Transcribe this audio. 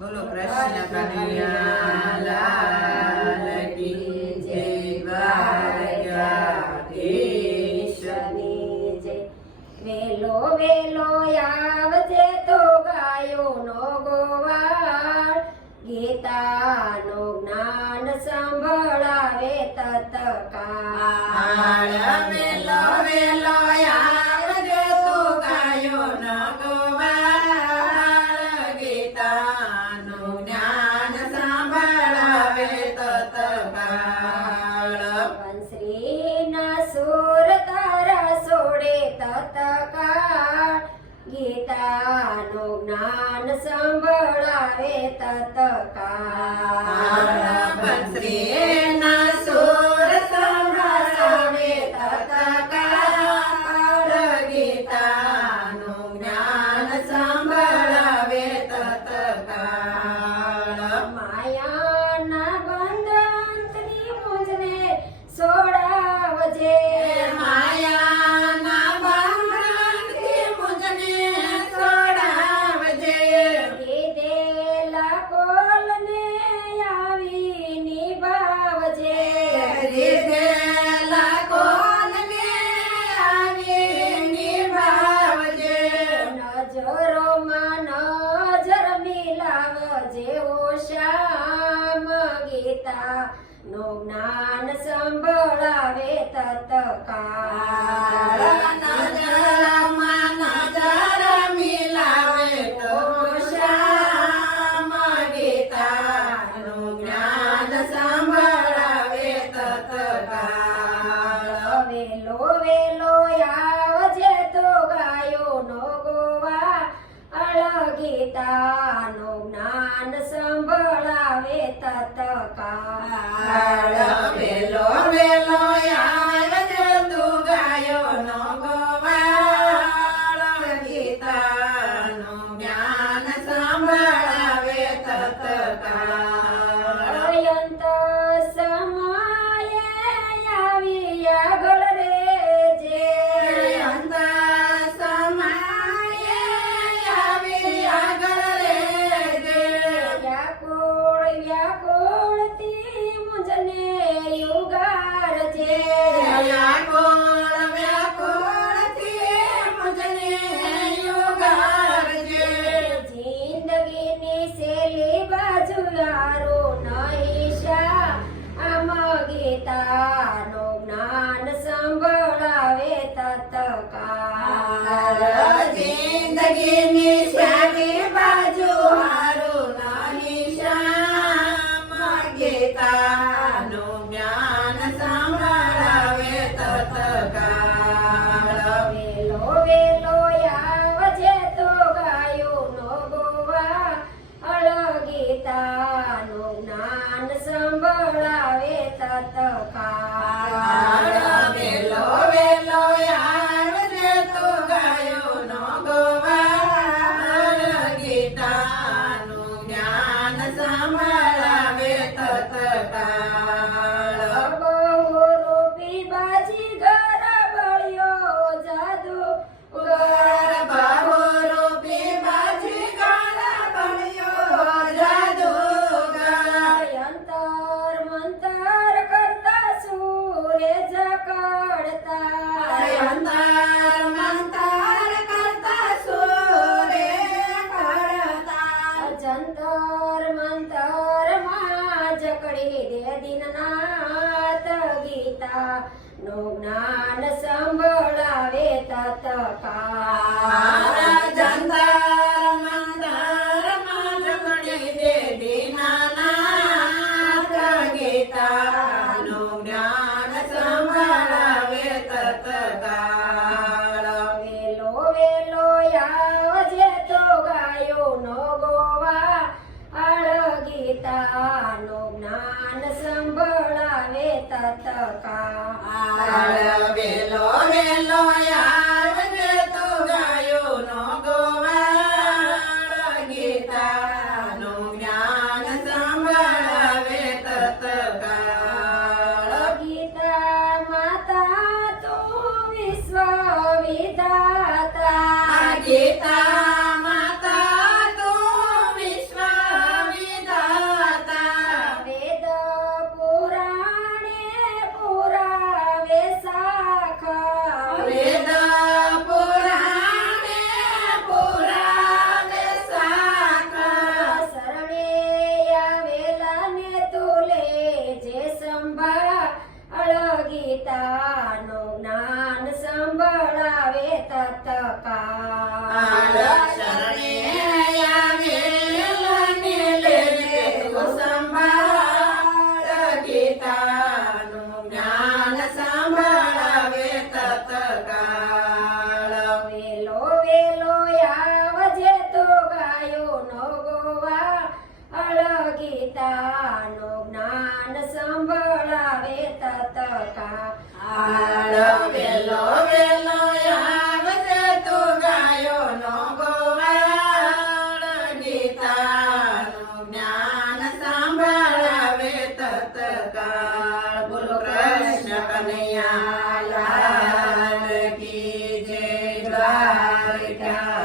બોલો કૃષ્ણ કનૈયા લાલ કી જય, દ્વારકાધીશની જય. વેલો વેલો આવજે તો ગાયોનો ગોવાળ, ગીતાનું જ્ઞાન સંભળાવે તત્કાળ. વેલો વેલો આવજે તું ગાયોનો ગોવાળ, ગીતાનું જ્ઞાન સંભળાવે તત્કાળ. વંશ્રીના સુર તારા સોડે તત્કાળ, ગીતાનું જ્ઞાન સંભળાવે તત્કાળ. બંસરીના સુર સંભળાવે તત્કાળ, ગીતાનું જ્ઞાન સંભળાવે તત્કાળ. માયાના બંધનની મૂંઝને છોડાવજે, માયાના બંધનથી મુજને છોડાવજે, દીધેલા કોલને આવી નિભાવજે. દીધેલા કોલને આવી નિભાવજે, નજરોમાં નજર મિલાવજે ઓ શ્યામ, ગીતાનું જ્ઞાન સંભળાવે તત્કાળ. નજરમાં નજર મિલાવે તો શ્યામ, ગીતાનું જ્ઞાન સંભળાવે તત્કાળ. વેલો વેલો આવજે તો ગાયોનો ગોવાળ, ગીતાનું જ્ઞાન સંભળાવે તત્કાળ. વેલો વેલો આવજે તું ગાયોનો ગોવાળ, ગીતાનું જ્ઞાન સંભળાવે તત્કાળ. અંત સમયે આવી આગળ રેજે, અંત સમયે આવી આગળ રેજે, વ્યાકુળ વ્યાકુળથી મુજને યુગારજે. વ્યાકુળ વ્યાકુળથી મુજને યુગારજે, જિંદગીની છેલ્લી બાજુ યારો નહીં શા, આમ ગીતાનું જ્ઞાન સંભળાવે તત્કાળ. જિંદગીની સારી બાજુ હારું નહીં શ્યામ, ગીતાનું જ્ઞાન સંભળાવે તત્કાળ. વેલો વેલો આવજે તો ગાયોનો ગોવાળ, ગીતાનું જ્ઞાન સંભળાવે તત્કાળ. વેલો વેલો આવજે તું ગાયોનો ગોવાળ, ગીતાનું જ્ઞાન સંભળાવે તત્કાળ. બહુરૂપી બાજીગર બળ્યો જાદુગર, બહુરૂપી બાજીગર બળ્યો જાદુગર, અંતર મંતર કરતા સૂરે જકડતા, અંતર મંતર કરતા સૂરે કરતા, જંતર મંતર માં જકડી દે દીનનાથ, ગીતાનું જ્ઞાન સંભળાવે તત્કાળ. જંતર મંતરમાં જકડી દે દીનાનાથ, ગીતાનું જ્ઞાન સંભળાવે તત્કાળ. વેલો વેલો આવજે તો ગાયોનો ગોવાળ, ગીતાનું જ્ઞાન સંભળાવે તત્કાળ. વેલો વેલો આવજે તું ગાયોનો ગોવાળ, આળ વેલો વેલો આવજે તું ગાયો નો ગોવાળ ગીતાનું જ્ઞાન સાંભળાવે તત્કાળ બોલો કૃષ્ણ કનૈયા લાલ કી જય દ્વારકા